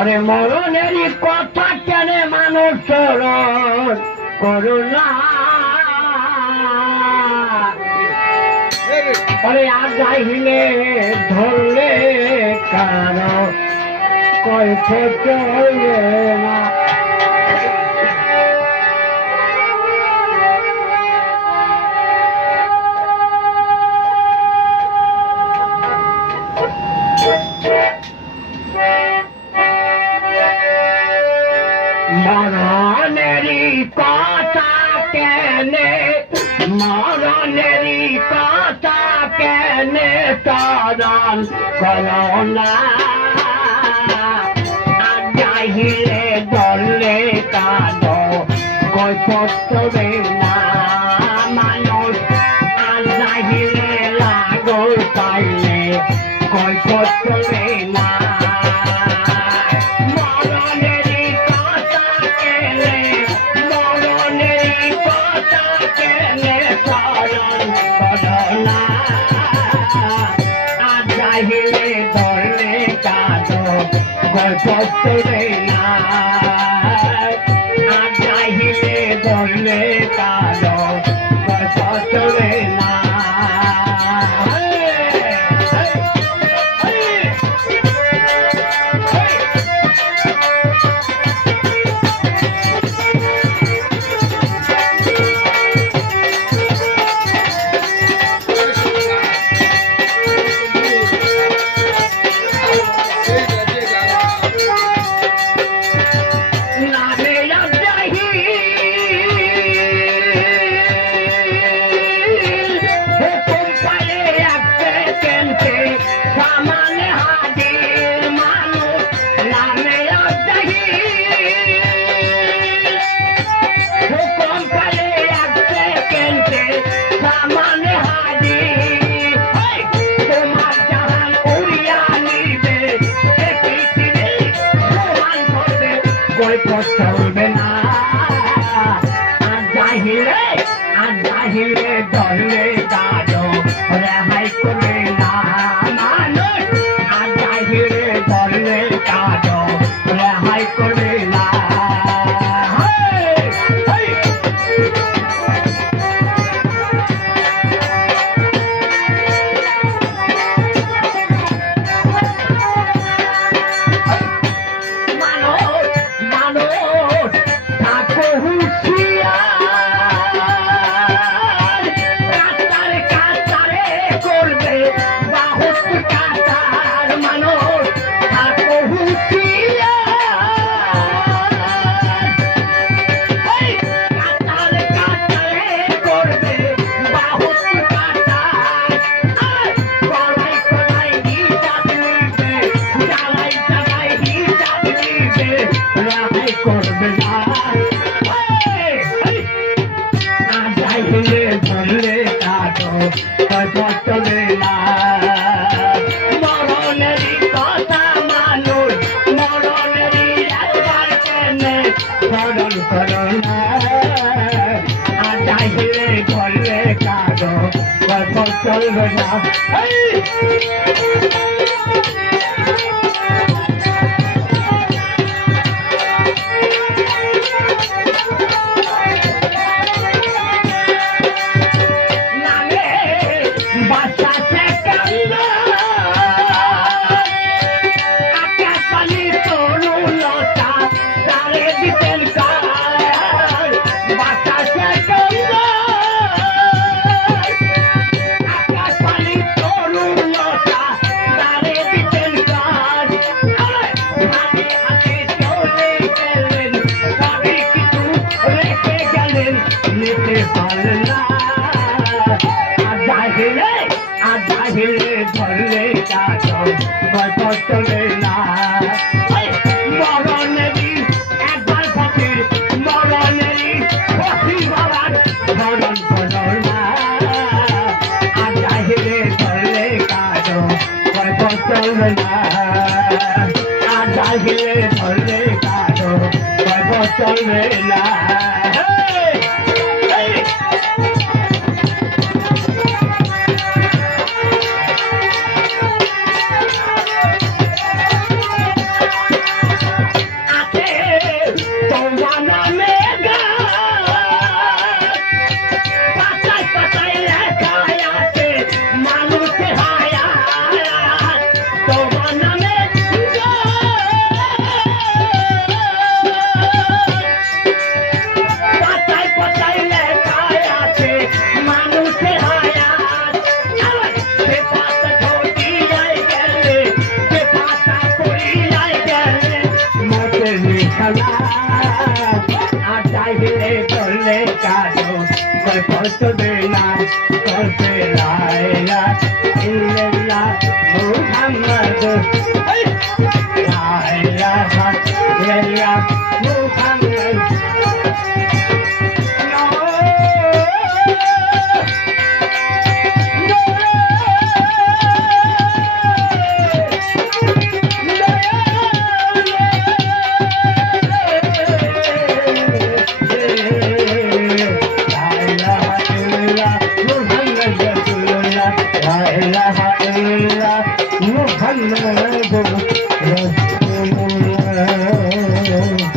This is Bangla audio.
ওরে মরণেরই কথা কেন মানুষ স্মরণ করুণা ওরে আর যাইলে ধরলে কারো কইতে চলবে না মরণেরই কথা কেনে মরণেরই কথা কেনে তরণ করোনা আর যাইলে দলে কাঁদো কই পড়বে না মানুষ আর যাইলে লাগল পাইলে কই পড়বে না পড়বে না আর যাইলে ধরলে কালো পড়বে না চলবে না আর যাইলে ধরলে দাঁড়ো রেহাই করবে না মানুষ আর যাইলে ধরলে দাঁড়ো রেহাই করবে না করবে না আর যাইলে ধরলে কাটো পড়বে না মরণেরই কথা মানুষ মরণেরই একবার কেনে স্মরণ করো না আর যাইলে ধরলে কাটো চলবে না ধরলে চলে না মরণেরই একবার পথে মরণেরই পথি বাবার মরণ করো না আর যাইলে ধরলে কাজো চলবে না আর যাইলে ধরলে কাজো চলবে না সালা আর চাইলে করলে কাজো কই পৌঁছবে না করবে লাইলা ইল্লাল্লাহ মুহাম্মদ লাইলা লাইলা মুহাম্মদ Muhammad